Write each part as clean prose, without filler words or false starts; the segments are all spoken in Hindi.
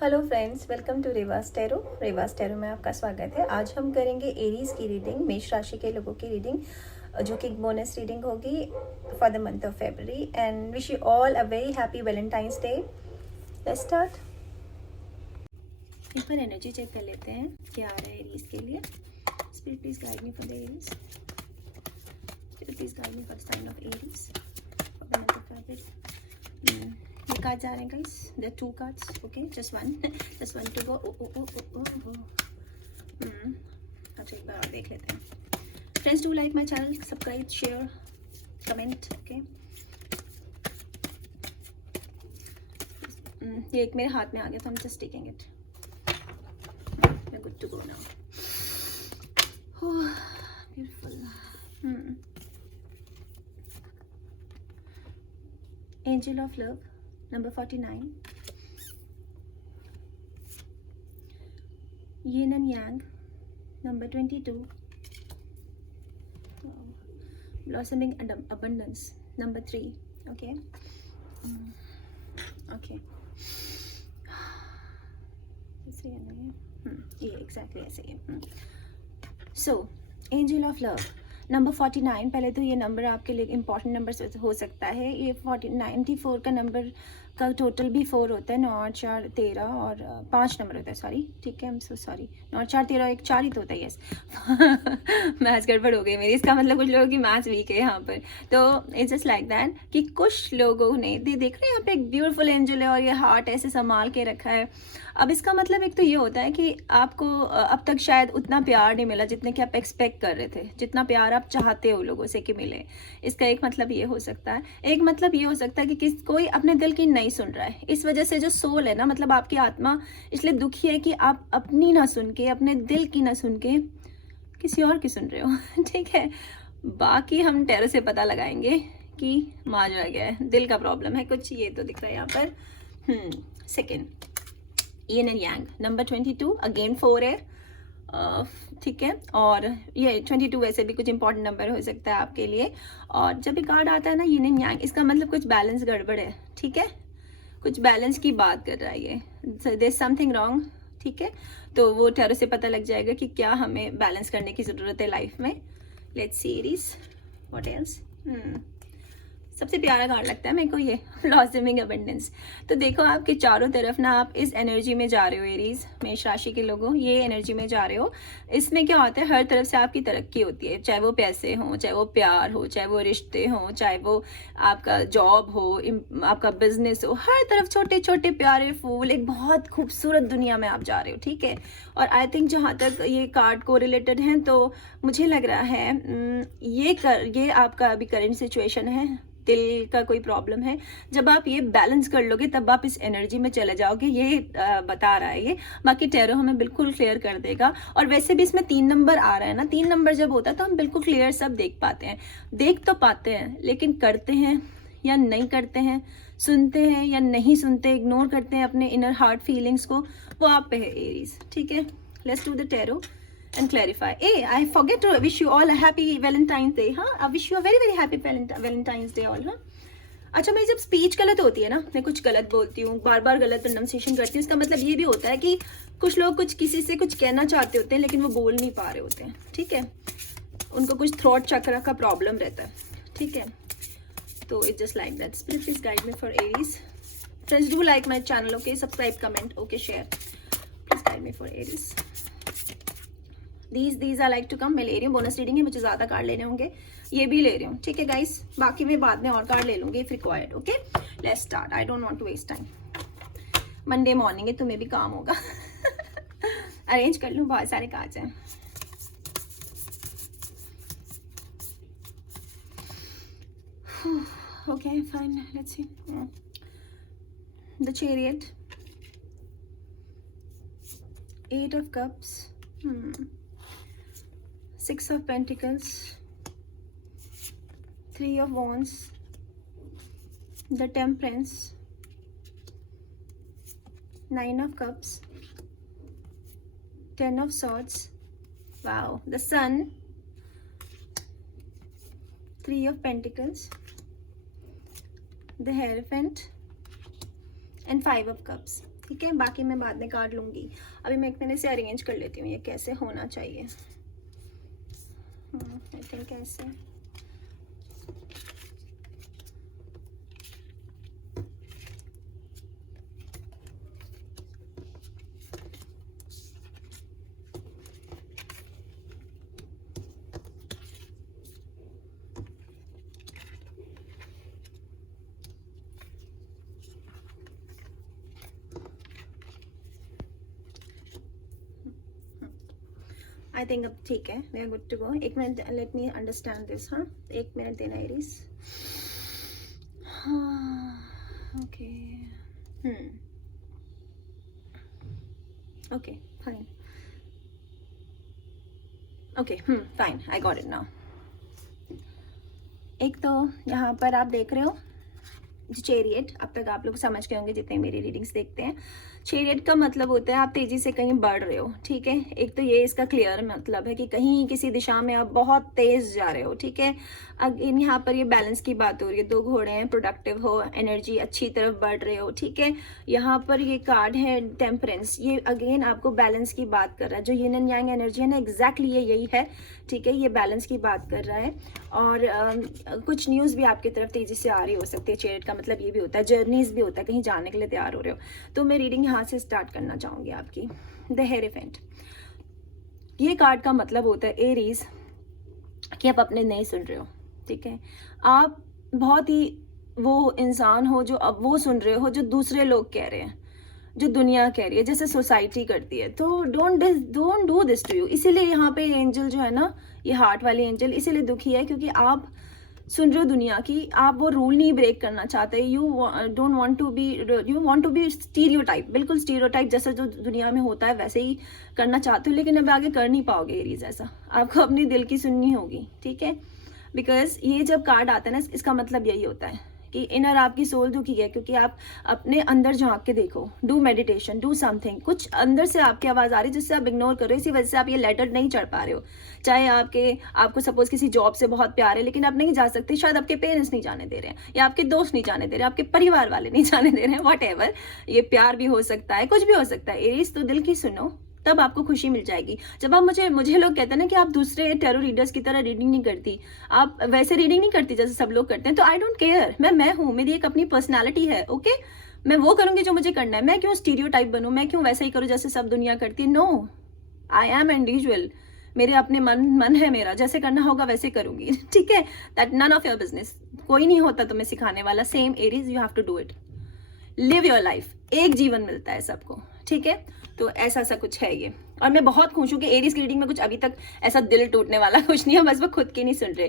Hello friends, welcome to Reva's tarot. Reva's tarot में आपका स्वागत है। आज हम करेंगे एरीज की रीडिंग, मेष राशि के लोगों की रीडिंग, जो कि बोनस रीडिंग होगी for the month of February. And wish you all a very happy Valentine's day. Let's start. एक बार एनर्जी चेक कर लेते हैं क्या आ रहा है एरीज के लिए। Spirit please guide me for the Aries. Spirit please guide me for the sign of Aries for the month of February. ये कार्ड्स आ रहे हैं guys, there two cards, okay, just one to go. अच्छा, एक बार और देख लेते हैं। Friends, do like my channel, subscribe, share, comment, okay. ये एक मेरे हाथ में आ गया, तो हम जस्ट टेकिंग इट। मैं good to go now. Beautiful. Angel of love number 49, Yin and Yang number 22, blossoming abundance number 3, okay. Okay, ऐसे है ना ये एग्जैक्टली ऐसे ही है। सो एंजल ऑफ लव नंबर 49, पहले तो ये नंबर आपके लिए इम्पॉर्टेंट नंबर हो सकता है। ये 94 का नंबर का टोटल भी 4 होता है, 9 और 4 13 और 5 नंबर होता है, सॉरी, ठीक है, आई एम सो सॉरी। 9 और 4 13, एक 4 ही तो होता है, यस। मैथ्स गड़बड़ हो गई मेरी, इसका मतलब कुछ लोगों की मैथ्स वीक है यहाँ पर। तो इट्स जस्ट लाइक दैट कि कुछ लोगों ने देख रहे हैं यहाँ पे एक ब्यूटीफुल एंजल है और ये हार्ट ऐसे संभाल के रखा है। अब इसका मतलब एक तो ये होता है कि आपको अब तक शायद उतना प्यार नहीं मिला जितने कि आप एक्सपेक्ट कर रहे थे, जितना प्यार आप चाहते हो लोगों से कि मिले। इसका एक मतलब ये हो सकता है। एक मतलब ये हो सकता है कि कोई अपने दिल की नहीं सुन रहा है। इस वजह से जो सोल है ना, मतलब आपकी आत्मा इसलिए दुखी है कि आप अपनी ना सुन के, अपने दिल की ना सुन के किसी और की सुन रहे हो। ठीक है, बाकी हम टैरो से पता लगाएंगे कि माजरा गया है, दिल का प्रॉब्लम है कुछ, ये तो दिख रहा है यहाँ पर। Second, Yin and Yang number 22, again 4 है, ठीक है। और ये 22 वैसे भी कुछ इंपॉर्टेंट नंबर हो सकता है आपके लिए। और जब भी कार्ड आता है ना Yin and Yang, इसका मतलब कुछ बैलेंस गड़बड़ है, ठीक है, कुछ बैलेंस की बात कर रहा है ये, देयर इज समथिंग रॉन्ग, ठीक है। तो वो टैरो से पता लग जाएगा कि क्या हमें बैलेंस करने की ज़रूरत है लाइफ में। Let's see Aries, what else. सबसे प्यारा कार्ड लगता है मेरे को ये, ब्लॉसमिंग अबंडेंस। तो देखो आपके चारों तरफ ना, आप इस एनर्जी में जा रहे हो एरीज, मेष राशि के लोगों, ये एनर्जी में जा रहे हो। इसमें क्या होता है, हर तरफ से आपकी तरक्की होती है, चाहे वो पैसे हो, चाहे वो प्यार हो, चाहे वो रिश्ते हो, चाहे वो आपका जॉब हो, आपका बिजनेस हो, हर तरफ छोटे छोटे प्यारे फूल, एक बहुत खूबसूरत दुनिया में आप जा रहे हो, ठीक है। और आई थिंक जहाँ तक ये कार्ड को रिलेटेड हैं, तो मुझे लग रहा है ये आपका अभी करेंट सिचुएशन है, दिल का कोई प्रॉब्लम है। जब आप ये बैलेंस कर लोगे तब आप इस एनर्जी में चले जाओगे, ये बता रहा है ये। बाकी टैरो हमें बिल्कुल क्लियर कर देगा। और वैसे भी इसमें 3 नंबर आ रहा है ना, 3 नंबर जब होता है तो हम बिल्कुल क्लियर सब देख पाते हैं, देख तो पाते हैं, लेकिन करते हैं या नहीं करते हैं, सुनते हैं या नहीं सुनते, इग्नोर करते हैं अपने इनर हार्ट फीलिंग्स को, वो आप पे है एरीज, ठीक है। Let's do the tarot and clarify. Hey, I forget to wish you all a happy Valentine's Day. हाँ, I wish you a very happy Valentine's Day all. हाँ, अच्छा, मेरी जब स्पीच गलत होती है ना, मैं कुछ गलत बोलती हूँ, बार बार गलत प्रोनाउंसिएशन करती हूँ, इसका मतलब ये भी होता है कि कुछ लोग कुछ किसी से कुछ कहना चाहते होते हैं लेकिन वो बोल नहीं पा रहे होते हैं, ठीक है, उनको कुछ थ्रोट चक्र का प्रॉब्लम रहता है, ठीक है। तो it's just like that. Spirit please guide me for Aries. Friends, do like my channel, okay, subscribe, comment, okay, share, please guide me for Aries. These are like to come। मैं ले रही हूँ, बोनस रीडिंग है, मुझे ज़्यादा कार्ड लेने होंगे, ये भी ले रही हूँ, ठीक है गाइस। बाकी मैं बाद में और कार्ड ले लूँगी if required, okay. Let's start, I don't want to waste time. Monday morning है, तुम्हें भी काम होगा। अरेंज कर लूँ, बहुत सारे कार्ड्स हैं। Okay fine, let's see. The chariot, 8 of cups, 6 of Pentacles, 3 of Wands, the Temperance, 9 of Cups, 10 of Swords, wow, the Sun, 3 of Pentacles, the Hierophant, and 5 of Cups. ठीक है, बाकी मैं बाद में कार्ड लूँगी। अभी मैं एक मिनट से अरेंज कर लेती हूँ ये कैसे होना चाहिए। आई थिंक ऐसे। आई थिंक अब ठीक है, we are good to go. एक minute, let me understand this. हाँ, एक मिनट देना एरीज। हाँ, okay, okay fine, okay fine, I got it now. एक तो यहाँ पर आप देख रहे हो चैरियट, अब तक आप लोग समझ गए होंगे जितने मेरी रीडिंग्स देखते हैं। चैरियट का मतलब होता है आप तेजी से कहीं बढ़ रहे हो, ठीक है। एक तो ये इसका क्लियर मतलब है कि कहीं किसी दिशा में आप बहुत तेज जा रहे हो, ठीक है। अगेन यहाँ पर ये बैलेंस की बात हो रही है, 2 घोड़े हैं, प्रोडक्टिव हो, एनर्जी अच्छी तरफ बढ़ रहे हो, ठीक है। यहाँ पर ये कार्ड है टेम्परेंस, ये अगेन आपको बैलेंस की बात कर रहा है। जो यिन एंड यांग एनर्जी है ना, एग्जैक्टली ये यही है, ठीक है। ये बैलेंस की बात कर रहा है। और कुछ न्यूज़ भी आपकी तरफ तेजी से आ रही हो सकती है। चैरियट का मतलब ये भी होता है, जर्नीज भी होता है, कहीं जाने के लिए तैयार हो रहे हो। तो मैं रीडिंग यहाँ से स्टार्ट करना चाहूँगी आपकी। द हेरोफेंट, ये कार्ड का मतलब होता है एरीज कि आप अपने नहीं सुन रहे हो, ठीक है। आप बहुत ही वो इंसान हो जो अब वो सुन रहे हो जो दूसरे लोग कह रहे हैं, जो दुनिया कह रही है, जैसे सोसाइटी करती है। तो don't do this to you. इसीलिए यहाँ पे एंजल जो है ना, ये हार्ट वाली एंजल इसीलिए दुखी है क्योंकि आप सुन रहे हो दुनिया की, आप वो रूल नहीं ब्रेक करना चाहते। You want to be stereotype, बिल्कुल स्टीरियोटाइप जैसा जो दुनिया में होता है वैसे ही करना चाहते हो, लेकिन अब आगे कर नहीं पाओगे एरीज ऐसा। आपको अपनी दिल की सुननी होगी, ठीक है। बिकॉज ये जब कार्ड आता है ना, इसका मतलब यही होता है कि इनर आपकी सोल दुखी है क्योंकि आप अपने अंदर झांक के देखो। Do meditation, do something. कुछ अंदर से आपकी आवाज़ आ रही है जिससे आप इग्नोर कर रहे हो, इसी वजह से आप ये लेटर नहीं चढ़ पा रहे हो। चाहे आपको सपोज किसी जॉब से बहुत प्यार है लेकिन आप नहीं जा सकते, शायद आपके पेरेंट्स नहीं जाने दे रहे हैं, या आपके दोस्त नहीं जाने दे रहे हैं, आपके परिवार वाले नहीं जाने दे रहे हैं, वॉट ये प्यार भी हो सकता है, कुछ भी हो सकता है। एरीज, तो दिल की सुनो, तब आपको खुशी मिल जाएगी। जब आप मुझे लोग कहते हैं ना कि आप दूसरे टैरो रीडर्स की तरह रीडिंग नहीं करती, आप वैसे रीडिंग नहीं करती जैसे सब लोग करते हैं, तो आई डोंट केयर। मैं हूँ, मेरी एक अपनी पर्सनालिटी है, ओके। मैं वो करूँगी जो मुझे करना है। मैं क्यों स्टीरियोटाइप बनूँ, मैं क्यों वैसे ही करूँ जैसे सब दुनिया करती है। No, I am individual. मेरे अपने मन है मेरा, जैसे करना होगा वैसे करूँगी, ठीक है। That none of your business. कोई नहीं होता तुम्हें सिखाने वाला। Same Aries, you have to do it, live your life. एक जीवन मिलता है सबको, ठीक है। तो ऐसा कुछ है ये। और मैं बहुत खुश हूँ कि एरीज की रीडिंग में कुछ अभी तक ऐसा दिल टूटने वाला कुछ नहीं है, बस वो खुद की नहीं सुन रहे।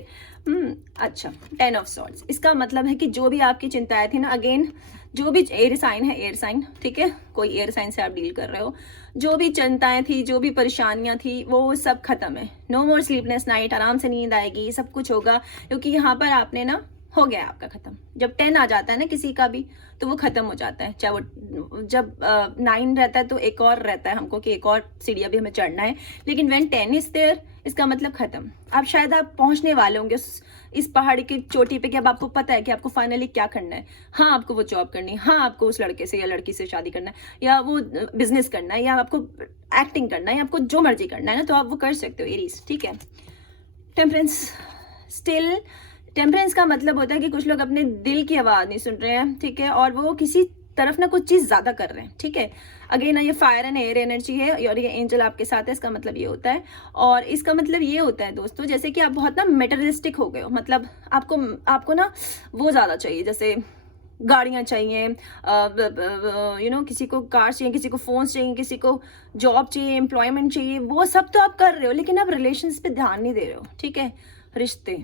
अच्छा, 10 ऑफ सॉर्ड्स, इसका मतलब है कि जो भी आपकी चिंताएं थी ना, अगेन जो भी एयर साइन है, एयर साइन, ठीक है, कोई एयर साइन से आप डील कर रहे हो, जो भी चिंताएं थी, जो भी परेशानियां थी, वो सब खत्म है। नो मोर स्लीपलेस नाइट, आराम से नींद आएगी, सब कुछ होगा। क्योंकि यहाँ पर आपने ना, हो गया आपका खत्म। जब 10 आ जाता है ना किसी का भी, तो वो खत्म हो जाता है। चाहे वो जब 9 रहता है तो एक और रहता है हमको कि एक और सीढ़ियाँ भी हमें चढ़ना है, लेकिन व्हेन 10 इज देयर, इसका मतलब खत्म। अब शायद आप पहुंचने वाले होंगे इस पहाड़ी की चोटी पे कि अब आपको पता है कि आपको फाइनली क्या करना है। हाँ, आपको वो जॉब करनी है, हाँ आपको उस लड़के से या लड़की से शादी करना है, या वो बिजनेस करना है, या आपको एक्टिंग करना है, या आपको जो मर्जी करना है ना, तो आप वो कर सकते हो एरीज, ठीक है। टेम्परेंस, स्टिल टेम्परेंस का मतलब होता है कि कुछ लोग अपने दिल की आवाज़ नहीं सुन रहे हैं, ठीक है, और वो किसी तरफ ना कुछ चीज़ ज़्यादा कर रहे हैं, ठीक है। अगेन ये फायर एंड एयर एनर्जी है और ये एंजल आपके साथ है, इसका मतलब ये होता है। और इसका मतलब ये होता है दोस्तों, जैसे कि आप बहुत ना मेटेरियलिस्टिक हो गए हो, मतलब आपको ना वो ज़्यादा चाहिए, जैसे गाड़ियाँ चाहिए, किसी को कार चाहिए, किसी को फ़ोन्स चाहिए, किसी को जॉब चाहिए, एम्प्लॉयमेंट चाहिए, वो सब तो आप कर रहे हो, लेकिन आप रिलेशंस पे ध्यान नहीं दे रहे हो, ठीक है। रिश्ते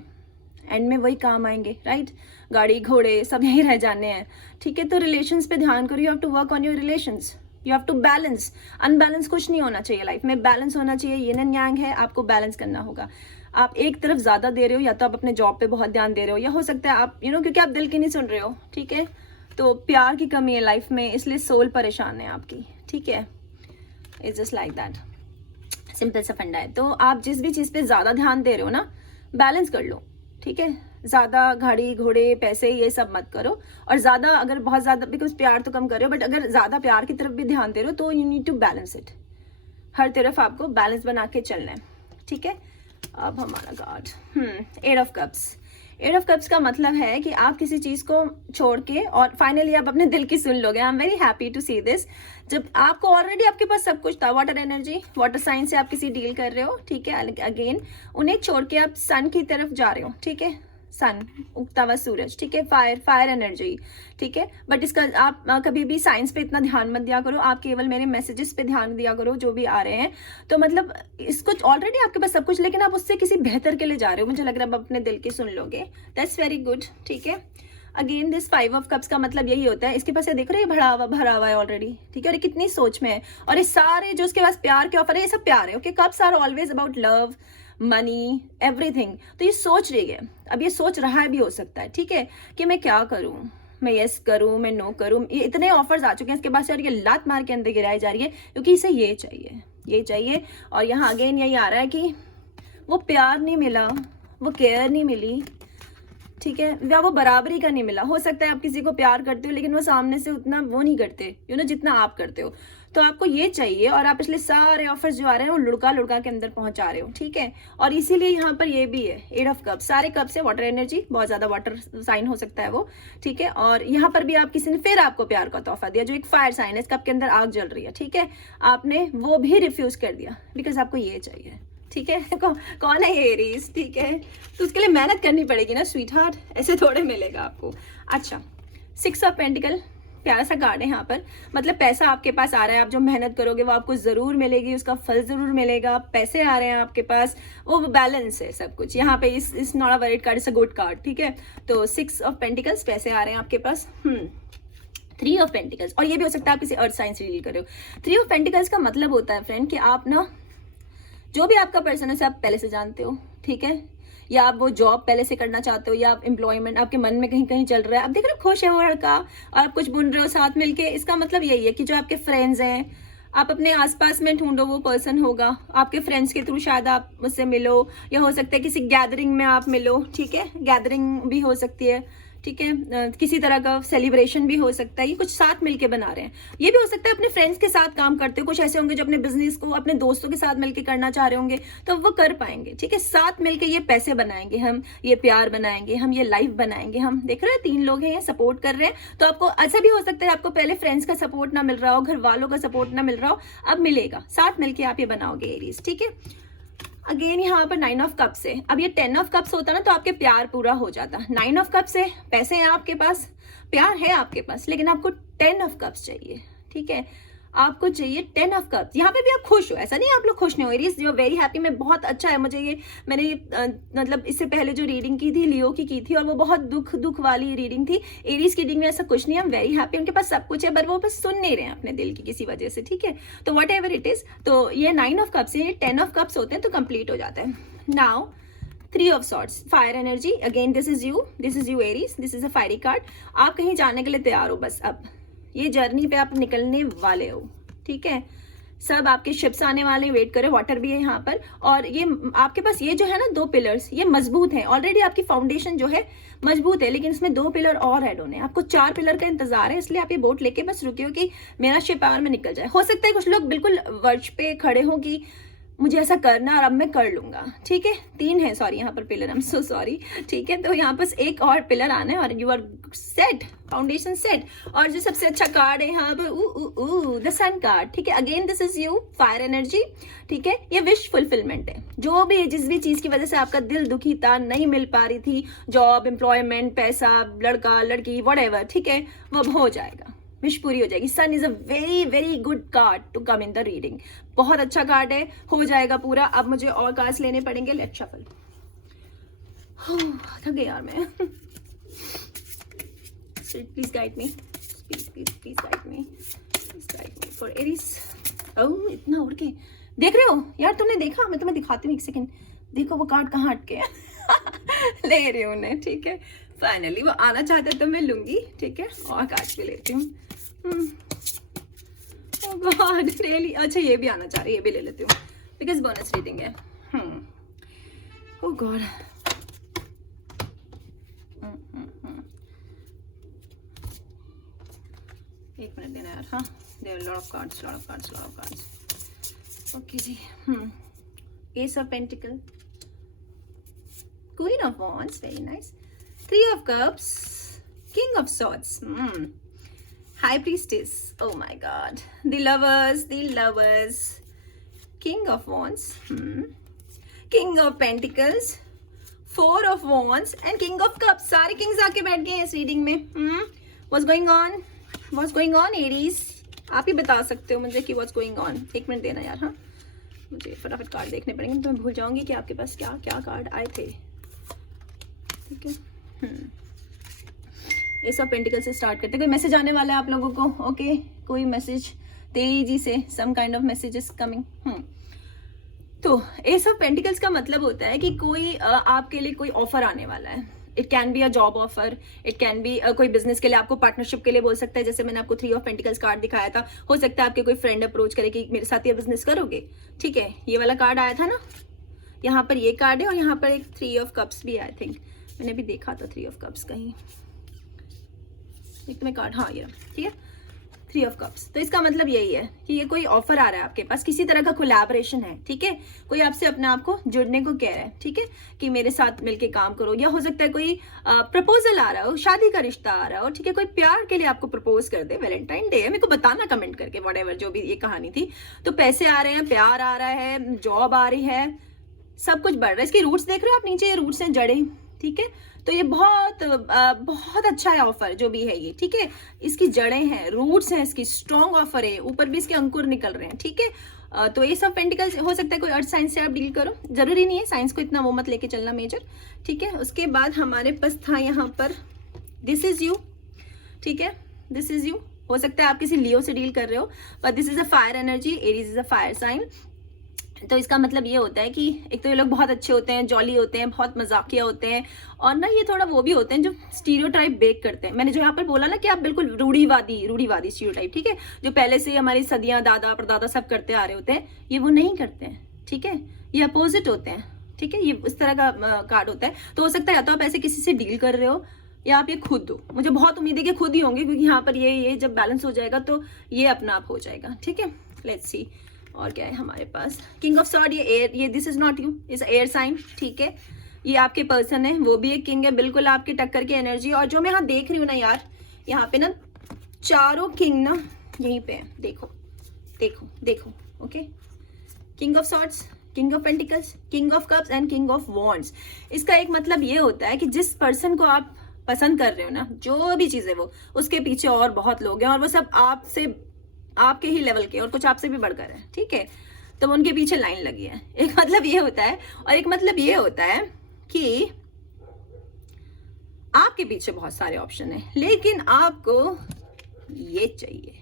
एंड में वही काम आएंगे, राइट। गाड़ी घोड़े सब यही रह जाने हैं, ठीक है। तो रिलेशंस पे ध्यान करो, you have to work on your relations, you have to balance. Unbalance कुछ नहीं होना चाहिए लाइफ में, बैलेंस होना चाहिए। यिन एंड यांग है, आपको बैलेंस करना होगा। आप एक तरफ ज़्यादा दे रहे हो, या तो आप अपने जॉब पे बहुत ध्यान दे रहे हो, या हो सकता है आप क्योंकि आप दिल की नहीं सुन रहे हो, ठीक है। तो प्यार की कमी है लाइफ में, इसलिए सोल परेशान है आपकी, ठीक है। It's just like that, simple सा फंडा है। तो आप जिस भी चीज़ पे ज़्यादा ध्यान दे रहे हो ना, बैलेंस कर लो, ठीक है। ज़्यादा गाड़ी घोड़े पैसे ये सब मत करो, और ज़्यादा अगर बहुत ज़्यादा, बिकॉज प्यार तो कम कर रहे हो, बट अगर ज़्यादा प्यार की तरफ भी ध्यान दे रहे हो तो you need to balance it. हर तरफ आपको बैलेंस बना के चलना है, ठीक है। अब हमारा card 8 of cups. 8 of cups का मतलब है कि आप किसी चीज़ को छोड़ के और फाइनली आप अपने दिल की सुन लोगे। I am very happy to see this. जब आपको ऑलरेडी आपके पास सब कुछ था, वाटर एनर्जी, वाटर साइन से आप किसी डील कर रहे हो, ठीक है, अगेन उन्हें छोड़ के आप सन की तरफ जा रहे हो, ठीक है, सन, उगता हुआ सूरज, ठीक है, फायर एनर्जी, ठीक है। बट इसका आप कभी भी साइंस पे इतना ध्यान मत दिया करो, आप केवल मेरे मैसेजेस पे ध्यान दिया करो जो भी आ रहे हैं। तो मतलब इसको ऑलरेडी आपके पास सब कुछ, लेकिन आप उससे किसी बेहतर के लिए जा रहे हो, मुझे लग रहा है आप अपने दिल की सुन लोगे। दैट्स वेरी गुड, ठीक है। अगेन दिस 5 ऑफ कप्स का मतलब यही होता है, इसके पास ये देख रहे हैं भरा हुआ है ऑलरेडी, ठीक है, और ये कितनी सोच में है, और ये सारे जो उसके पास प्यार के ऑफर है ये सब प्यार है, okay. Cups are always about love, money, everything. तो ये सोच रही है, अब ये सोच रहा है भी हो सकता है, ठीक है, कि मैं क्या करूं, मैं यस करूं, मैं नो करूं। ये इतने ऑफर्स आ चुके हैं इसके पास, और ये लात मार के अंदर गिराई जा रही है क्योंकि इसे ये चाहिए। और यहाँ अगेन यही आ रहा है कि वो प्यार नहीं मिला, वो केयर नहीं मिली, ठीक है, या वो बराबरी का नहीं मिला। हो सकता है आप किसी को प्यार करते हो लेकिन वो सामने से उतना वो नहीं करते, जितना आप करते हो। तो आपको ये चाहिए, और आप पिछले सारे ऑफर्स जो आ रहे हैं वो लुढ़का के अंदर पहुंचा रहे हो, ठीक है। और इसीलिए यहाँ पर ये भी है 8 ऑफ कप्स, सारे कप्स है, वाटर एनर्जी, बहुत ज्यादा वाटर साइन हो सकता है वो, ठीक है। और यहाँ पर भी आप किसी ने फिर आपको प्यार का तोहफा दिया, जो एक फायर साइन है, इस कप के अंदर आग जल रही है, ठीक है, आपने वो भी रिफ्यूज कर दिया बिकॉज आपको ये चाहिए, ठीक है। कौन है ये एरीज, ठीक है, तो उसके लिए मेहनत करनी पड़ेगी ना स्वीट हार्ट, ऐसे थोड़े मिलेगा आपको। अच्छा, 6 ऑफ पेंटिकल, प्यारा सा कार्ड है यहाँ पर, मतलब पैसा आपके पास आ रहा है, आप जो मेहनत करोगे वो आपको जरूर मिलेगी, उसका फल जरूर मिलेगा। पैसे आ रहे हैं आपके पास, वो बैलेंस है सब कुछ यहाँ पे। इस not a word card, it's a good card, ठीक है। तो 6 ऑफ पेंटिकल्स, पैसे आ रहे हैं आपके पास। 3 ऑफ पेंटिकल्स, और ये भी हो सकता है आप किसी अर्थ साइन से डील कर रहे हो। 3 ऑफ पेंटिकल्स का मतलब होता है फ्रेंड कि आप ना, जो भी आपका पर्सन है उसे आप पहले से जानते हो, ठीक है, या आप वो जॉब पहले से करना चाहते हो, या आप एम्प्लॉयमेंट आपके मन में कहीं कहीं चल रहा है, आप देख रहे हो खुश है वो लड़का और आप कुछ बुन रहे हो साथ मिलके। इसका मतलब यही है कि जो आपके फ्रेंड्स हैं, आप अपने आसपास में ढूंढो, वो पर्सन होगा आपके फ्रेंड्स के थ्रू, शायद आप उससे मिलो, या हो सकता है किसी गैदरिंग में आप मिलो, ठीक है, गैदरिंग भी हो सकती है, ठीक है, किसी तरह का सेलिब्रेशन भी हो सकता है, ये कुछ साथ मिलके बना रहे हैं। ये भी हो सकता है अपने फ्रेंड्स के साथ काम करते हो, कुछ ऐसे होंगे जो अपने बिजनेस को अपने दोस्तों के साथ मिलके करना चाह रहे होंगे, तो वो कर पाएंगे, ठीक है। साथ मिलके ये पैसे बनाएंगे हम, ये प्यार बनाएंगे हम, ये लाइफ बनाएंगे हम। देख रहे हैं 3 लोग हैं, ये सपोर्ट कर रहे हैं। तो आपको ऐसा भी हो सकता है आपको पहले फ्रेंड्स का सपोर्ट ना मिल रहा हो, घर वालों का सपोर्ट ना मिल रहा हो, अब मिलेगा, साथ मिलके आप ये बनाओगे एरीज, ठीक है। अगेन यहाँ पर 9 ऑफ कप्स है। अब ये 10 ऑफ कप्स होता ना तो आपके प्यार पूरा हो जाता। 9 ऑफ कप्स है, पैसे हैं आपके पास, प्यार है आपके पास, लेकिन आपको 10 ऑफ कप्स चाहिए, ठीक है, आपको चाहिए 10 ऑफ कप्स। यहाँ पे भी आप खुश हो, ऐसा नहीं आप लोग खुश नहीं हो। Aries you are very happy, मैं बहुत अच्छा है मुझे ये, मैंने ये मतलब इससे पहले जो रीडिंग की थी लियो की थी, और वो बहुत दुख वाली रीडिंग थी। एरीज की रीडिंग में ऐसा कुछ नहीं है, आई एम वेरी हैप्पी, उनके पास सब कुछ है, पर वो बस सुन नहीं रहे हैं अपने दिल की किसी वजह से, ठीक है। तो वट एवर इट इज, तो ये 9 ऑफ कप्स है, ये 10 ऑफ कप्स होते हैं तो कंप्लीट हो जाता है। Now 3 of swords, fire energy, again this is you Aries, this is a fiery card. आप कहीं जाने के लिए तैयार हो, बस अब ये जर्नी पे आप निकलने वाले हो, ठीक है। सब आपके शिप्स आने वाले, वेट करें। वाटर भी है यहाँ पर, और ये आपके पास ये जो है ना 2 पिलर्स, ये मजबूत हैं ऑलरेडी, आपकी फाउंडेशन जो है मजबूत है, लेकिन इसमें 2 पिलर और ऐड होने हैं। आपको 4 पिलर का इंतजार है, इसलिए आप ये बोट लेके बस रुके हो कि मेरा शिप पावर में निकल जाए। हो सकता है कुछ लोग बिल्कुल वर्च पे खड़े हो कि मुझे ऐसा करना और अब मैं कर लूंगा, ठीक है। 3 है, सॉरी यहाँ पर pillar, I am so sorry, ठीक है। तो यहाँ पर एक और पिलर आना है और you are set, foundation set. और जो सबसे अच्छा कार्ड है यहाँ पर द सन कार्ड, ठीक है। Again this is you, fire energy, ठीक है। ये विश फुलफिलमेंट है, जो भी जिस भी चीज की वजह से आपका दिल दुखी था, नहीं मिल पा रही थी, जॉब, एम्प्लॉयमेंट, पैसा, लड़का लड़की, व्हाटएवर, ठीक है, वो अब हो जाएगा, विश पूरी हो जाएगी। Sun is a very very good card to come in the reading, बहुत अच्छा कार्ड है, हो जाएगा पूरा। अब मुझे और कार्ड्स लेने पड़ेंगे, लेट्स शफल। थक गई यार मैं। Please guide me, please guide me for Aries. ओह इतना उड़ के देख रहे हो यार, तुमने देखा, मैं तुम्हें दिखाती हूँ, एक सेकेंड, देखो वो कार्ड कहाँ अटके हैं। ले रही हूँ उन्हें, ठीक है। फाइनली वो आना चाहते तो मैं लूंगी, ठीक है, और कार्ड भी लेती हूँ। गॉड रियली, अच्छा ये भी आना चाह रही है, ये भी ले लेती हूँ बिकॉज बोनस रीडिंग है। ओह गॉड, हाँ, there lot of cards, lot of cards, lot of cards. Okay जी, ace of pentacle, queen of wands, very nice, three of cups, king of swords, high priestess, oh my god, the lovers, king of wands, king of pentacles, four of wands and king of cups। सारे किंग्स आके बैठ गए हैं इस रीडिंग में। what's going on एरीज, आप ही बता सकते हो मुझे कि what's going on। एक मिनट देना यार, हाँ मुझे फटाफट कार्ड देखने पड़ेंगे, तो मैं भूल जाऊंगी कि आपके पास क्या क्या कार्ड आए थे। ठीक है, ये सब पेंटिकल से स्टार्ट करते हैं। कोई मैसेज आने वाला है आप लोगों को? ओके, कोई मैसेज तेजी से, some kind of message is coming. तो एस ऑफ पेंटिकल्स का मतलब होता है कि कोई आपके लिए कोई ऑफर आने वाला है। It can be a job offer, it can be कोई बिजनेस के लिए, आपको पार्टनरशिप के लिए बोल सकता है। जैसे मैंने आपको थ्री ऑफ पेंटिकल्स कार्ड दिखाया था, हो सकता है आपके कोई फ्रेंड अप्रोच करे कि मेरे साथ ये बिजनेस करोगे। ठीक है, ये वाला कार्ड आया था ना, यहाँ पर ये कार्ड है और यहाँ पर एक थ्री ऑफ कप्स भी, आई थिंक मैंने भी देखा था थ्री ऑफ कप्स कहीं, एक तो मैं कार्ड, हाँ ये, ठीक है, थ्री ऑफ कप्स। तो इसका मतलब यही है कि ये कोई ऑफर आ रहा है आपके पास, किसी तरह का कोलैबोरेशन है। ठीक है, कोई आपसे अपने आप को जुड़ने को कह रहा है। ठीक है, कि मेरे साथ मिलके काम करो, या हो सकता है कोई प्रपोजल आ रहा हो, शादी का रिश्ता आ रहा हो। ठीक है, कोई प्यार के लिए आपको प्रपोज कर दे, वैलेंटाइन डे है, मेरे को बताना कमेंट करके, व्हाटएवर जो भी ये कहानी थी। तो पैसे आ रहे हैं, प्यार आ रहा है, जॉब आ रही है, सब कुछ बढ़ रहा है। इसकी रूट्स देख रहे हो आप नीचे, ये रूट्स हैं, जड़ें। ठीक है, तो ये बहुत अच्छा है ऑफर जो भी है ये। ठीक है, इसकी जड़ें हैं, रूट्स हैं, इसकी स्ट्रॉन्ग ऑफर है, ऊपर भी इसके अंकुर निकल रहे हैं। ठीक है, तो ये सब पेंटिकल्स हो सकता है कोई अर्थ साइंस से आप डील करो, जरूरी नहीं है साइंस को इतना वो मत लेके चलना मेजर। ठीक है, उसके बाद हमारे पास था यहाँ पर दिस इज यू। ठीक है, दिस इज यू, हो सकता है आप किसी लियो से डील कर रहे हो, but this is a fire energy, Aries is a fire sign. तो इसका मतलब ये होता है कि एक तो ये लोग बहुत अच्छे होते हैं, जॉली होते हैं, बहुत मजाकिया होते हैं, और ना ये थोड़ा वो भी होते हैं जो स्टीरियोटाइप ब्रेक करते हैं। मैंने जो यहाँ पर बोला ना कि आप बिल्कुल रूढ़ीवादी स्टीरियोटाइप, ठीक है, जो पहले से हमारी सदियां दादा परदादा सब करते आ रहे होते हैं, ये वो नहीं करते हैं। ठीक है, ये अपोजिट होते हैं। ठीक है, ये इस तरह का कार्ड होता है। तो हो सकता है या तो आप ऐसे किसी से डील कर रहे हो, या आप ये खुद दो। मुझे बहुत उम्मीद है कि खुद ही होंगे, क्योंकि यहाँ पर ये जब बैलेंस हो जाएगा तो ये अपना आप हो जाएगा। ठीक है, लेट्स सी और क्या है हमारे पास। किंग ऑफ सॉर्ड, ये एयर, ये this is not you, is air sign. ठीक है, ये आपके पर्सन है, वो भी एक किंग है, बिल्कुल आपके टक्कर की एनर्जी। और जो मैं यहाँ देख रही हूँ ना यार, यहाँ पे ना चारों किंग ना यहीं पे है, देखो देखो देखो। Okay, king of swords, king of pentacles, king of cups and king of wands. इसका एक मतलब ये होता है कि जिस पर्सन को आप पसंद कर रहे हो ना, जो भी चीज़ है वो, उसके पीछे और बहुत लोग हैं, और वो सब आपके ही लेवल के, और कुछ आपसे भी बढ़कर है। ठीक है, तो उनके पीछे लाइन लगी है। एक मतलब ये होता है, और एक मतलब ये होता है कि आपके पीछे बहुत सारे ऑप्शन है, लेकिन आपको ये चाहिए,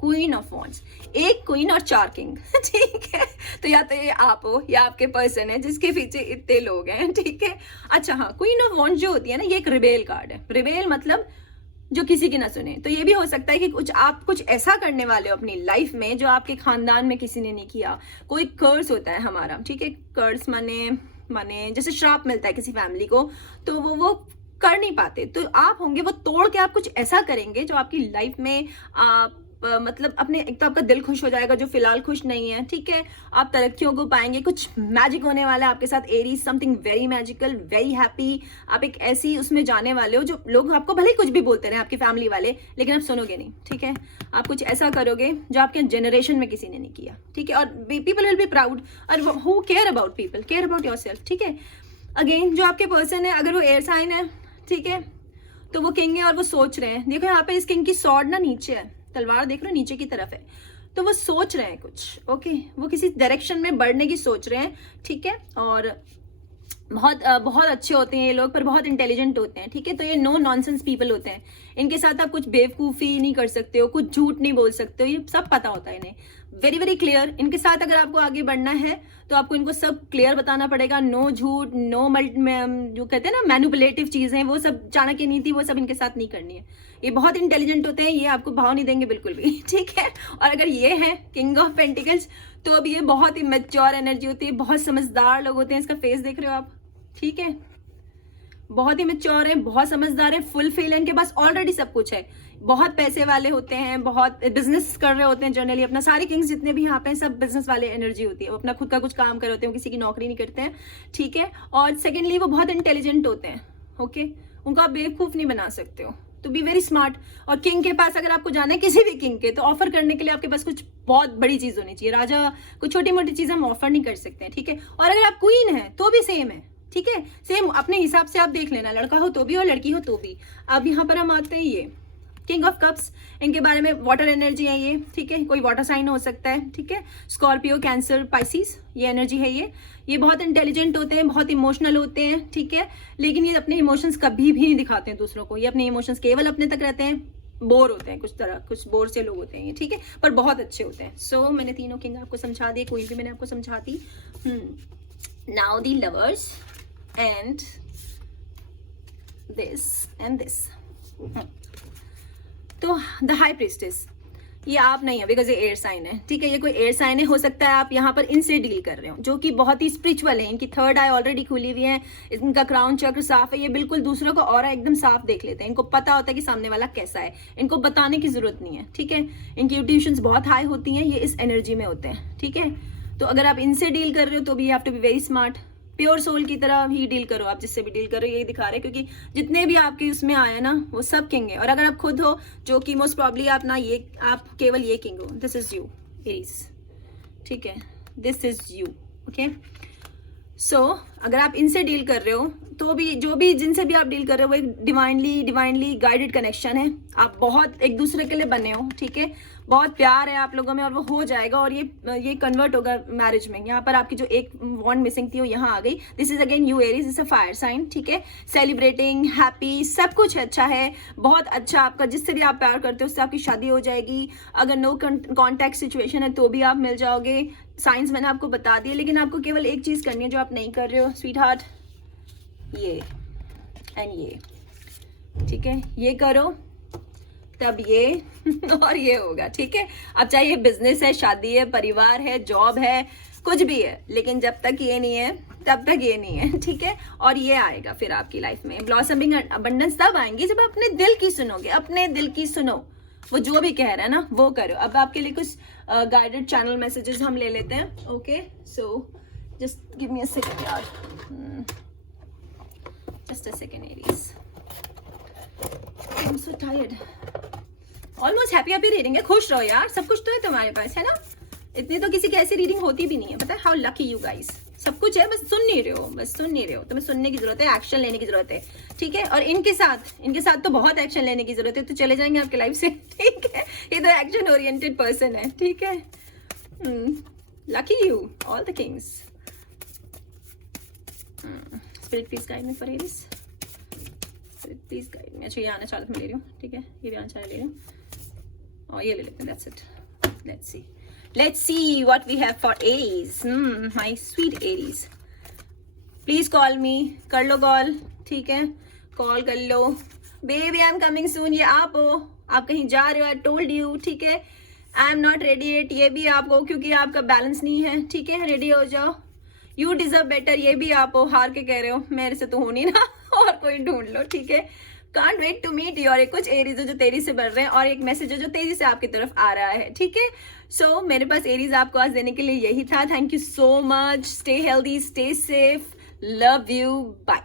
क्वीन ऑफ वॉन्ड्स, एक क्वीन और चार किंग। ठीक है, तो या तो ये आप हो या आपके पर्सन है जिसके पीछे इतने लोग हैं। ठीक है, अच्छा हाँ, क्वीन ऑफ वॉन्ड्स जो होती है ना, ये एक रिबेल कार्ड है। रिबेल मतलब जो किसी की ना सुने। तो ये भी हो सकता है कि आप कुछ ऐसा करने वाले हो अपनी लाइफ में जो आपके खानदान में किसी ने नहीं किया। कोई कर्स होता है हमारा। ठीक है, कर्स माने जैसे श्राप मिलता है किसी फैमिली को, तो वो कर नहीं पाते, तो आप होंगे वो तोड़ के आप कुछ ऐसा करेंगे जो आपकी लाइफ में आप मतलब अपने, एक तो आपका दिल खुश हो जाएगा जो फिलहाल खुश नहीं है। ठीक है, आप तरक्कियों को पाएंगे, कुछ मैजिक होने वाला है आपके साथ Aries, something very magical, very happy. आप एक ऐसी उसमें जाने वाले हो जो लोग आपको भले ही कुछ भी बोलते रहे, आपकी फैमिली वाले, लेकिन आप सुनोगे नहीं। ठीक है, आप कुछ ऐसा करोगे जो आपके जनरेशन में किसी ने नहीं किया। ठीक है, और पीपल विल बी प्राउड, और who care about people, care about your self. ठीक है, अगेन जो आपके पर्सन है, अगर वो एयर साइन है, ठीक है, तो वो किंग है और वो सोच रहे हैं। देखो यहाँ पे इस किंग की सॉर्ड ना नीचे है, तलवार देख रहे हो नीचे की तरफ है, तो वो सोच रहे हैं कुछ। ओके, वो किसी डायरेक्शन में बढ़ने की सोच रहे हैं। ठीक है, और बहुत अच्छे होते हैं ये लोग, पर बहुत इंटेलिजेंट होते हैं। ठीक है, तो ये नो नॉनसेंस पीपल होते हैं। इनके साथ आप कुछ बेवकूफ़ी नहीं कर सकते हो, कुछ झूठ नहीं बोल सकते हो, ये सब पता होता है इन्हें, वेरी वेरी क्लियर। इनके साथ अगर आपको आगे बढ़ना है तो आपको इनको सब क्लियर बताना पड़ेगा। नो झूठ, नो जो कहते हैं ना मैनिपुलेटिव चीज़ें, वो सब चाणक्य नीति, वो सब इनके साथ नहीं करनी है। ये बहुत इंटेलिजेंट होते हैं, ये आपको भाव नहीं देंगे बिल्कुल भी। ठीक है, और अगर ये है किंग ऑफ पेंटिकल्स, तो अब ये बहुत ही मैच्योर एनर्जी होती है, बहुत समझदार लोग होते हैं। इसका फेस देख रहे हो आप, ठीक है, बहुत ही मैच्योर हैं, बहुत समझदार हैं, फुल फेल है, इनके पास ऑलरेडी सब कुछ है, बहुत पैसे वाले होते हैं, बहुत बिजनेस कर रहे होते हैं जनरली अपना। सारे किंग्स जितने भी यहाँ पे हैं सब बिजनेस वाले एनर्जी होती है, वो अपना खुद का कुछ काम कर रहे होते हैं, वो किसी की नौकरी नहीं करते हैं, ठीक है। और सेकेंडली वो बहुत इंटेलिजेंट होते हैं, ओके, उनको आप बेवकूफ़ नहीं बना सकते हो, तो बी वेरी स्मार्ट। और किंग के पास अगर आपको जाना है किसी भी किंग के, तो ऑफर करने के लिए आपके पास कुछ बहुत बड़ी चीज़ होनी चाहिए। राजा कुछ छोटी मोटी चीज़ हम ऑफर नहीं कर सकते हैं, ठीक है। और अगर आप क्वीन है तो भी सेम है, ठीक है, सेम अपने हिसाब से आप देख लेना, लड़का हो तो भी और लड़की हो तो भी। अब यहाँ पर हम आते हैं ये किंग ऑफ कप्स, इनके बारे में वाटर एनर्जी है ये, ठीक है, कोई वाटर साइन हो सकता है, ठीक है, स्कॉर्पियो, कैंसर, पाइसिस, ये एनर्जी है ये बहुत इंटेलिजेंट होते हैं, बहुत इमोशनल होते हैं, ठीक है, लेकिन ये अपने इमोशंस कभी भी नहीं दिखाते हैं दूसरों को, ये अपने इमोशंस केवल अपने तक रहते हैं, बोर होते हैं कुछ बोर से लोग होते हैं ये, ठीक है, पर बहुत अच्छे होते हैं। सो मैंने तीनों किंग आपको समझा दिए, कोई भी मैंने आपको समझा दी। Now the lovers and this तो द हाई प्रीस्टेस, ये आप नहीं है बिकॉज ये एयर साइन है, ठीक है, ये कोई एयर साइन है, हो सकता है आप यहाँ पर इनसे डील कर रहे हो जो कि बहुत ही स्पिरिचुअल है, इनकी थर्ड आई ऑलरेडी खुली हुई है, इनका क्राउन चक्र साफ है, ये बिल्कुल दूसरों का ऑरा एकदम साफ देख लेते हैं, इनको पता होता है कि सामने वाला कैसा है, इनको बताने की जरूरत नहीं है, ठीक है, इनकी इंट्यूशंस बहुत हाई होती हैं, ये इस एनर्जी में होते हैं, ठीक है। तो अगर आप इनसे डील कर रहे हो तो भी you have to be very smart, pure soul की तरह ही डील करो, आप जिससे भी डील करो, यही दिखा रहे हैं, क्योंकि जितने भी आपके उसमें आए ना वो सब किंग है। और अगर आप खुद हो जो कि मोस्ट प्रॉब्ली आप ना, ये आप केवल ये किंग हो, दिस इज यू एरीज, ठीक है, दिस इज यू, ओके। सो अगर आप इनसे डील कर रहे हो तो भी जो भी जिनसे भी आप डील कर रहे हो वो एक डिवाइनली गाइडेड कनेक्शन है, आप बहुत एक दूसरे के लिए बने हो, ठीक है, बहुत प्यार है आप लोगों में और वो हो जाएगा, और ये कन्वर्ट होगा मैरिज में। यहाँ पर आपकी जो एक वॉन्ड मिसिंग थी वो यहाँ आ गई, this is again you Aries, is a fire sign, ठीक है, सेलिब्रेटिंग, हैप्पी, सब कुछ अच्छा है, बहुत अच्छा, आपका जिससे भी आप प्यार करते हो उससे आपकी शादी हो जाएगी, अगर नो कॉन्टैक्ट सिचुएशन है तो भी आप मिल जाओगे, साइंस मैंने आपको बता दिए, लेकिन आपको केवल एक चीज़ करनी है जो आप नहीं कर रहे हो स्वीट हार्ट, ये एंड ये, ठीक है, ये करो तब ये और ये होगा, ठीक है। अब चाहे ये बिजनेस है, शादी है, परिवार है, जॉब है, कुछ भी है, लेकिन जब तक ये नहीं है तब तक ये नहीं है, ठीक है। और ये आएगा फिर आपकी लाइफ में ब्लॉसमिंग अबंडेंस तब आएंगी जब अपने दिल की सुनोगे, अपने दिल की सुनो, वो जो भी कह रहा है ना वो करो। अब आपके लिए कुछ गाइडेड चैनल मैसेजेस हम ले लेते हैं, okay. So just give me a second यार, just a second Aries, I am so tired, almost happy reading है, खुश रहो यार, सब कुछ तो है तुम्हारे पास, है ना, इतनी तो किसी की ऐसी रीडिंग होती भी नहीं है, पता है, हाउ लकी यू गाइस, सब कुछ है, बस सुन नहीं रहे हो, तुम्हें सुनने की जरूरत है, एक्शन लेने की जरूरत है, ठीक है। और इनके साथ तो बहुत एक्शन लेने की जरूरत है, तो चले जाएंगे आपके लाइफ से, ठीक है, ये तो एक्शन ओरिएंटेड पर्सन है, ठीक है। Lucky you all the Kings. Spirit please guide me for Aries, spirit please guide मी। अच्छा ये आना चालू मैं ले रही हूँ, ठीक है, ये भी आना चालू ले रही हूँ, और ये ले लेते हैं, that's it. Let's see what we have for Aries. My sweet Aries. Please call me. कर लो कॉल, ठीक है, कॉल कर लो। Baby, I'm coming soon. ये आप हो, आप कहीं जा रहे हो, I told you, ठीक है। I am not ready yet. ये भी आप हो क्योंकि आपका बैलेंस नहीं है, ठीक है, रेडी हो जाओ। You deserve better. ये भी आप हो, हार के कह रहे हो मेरे से तो हो नहीं ना, और कोई ढूंढ लो, ठीक है। Can't wait to meet you। और एक कुछ एरीज जो तेजी से बढ़ रहे हैं, और एक मैसेज जो तेजी से आपकी तरफ आ रहा है, ठीक है। सो मेरे पास एरीज आपको आज देने के लिए यही था। Thank you so much, stay healthy, stay safe, love you, bye.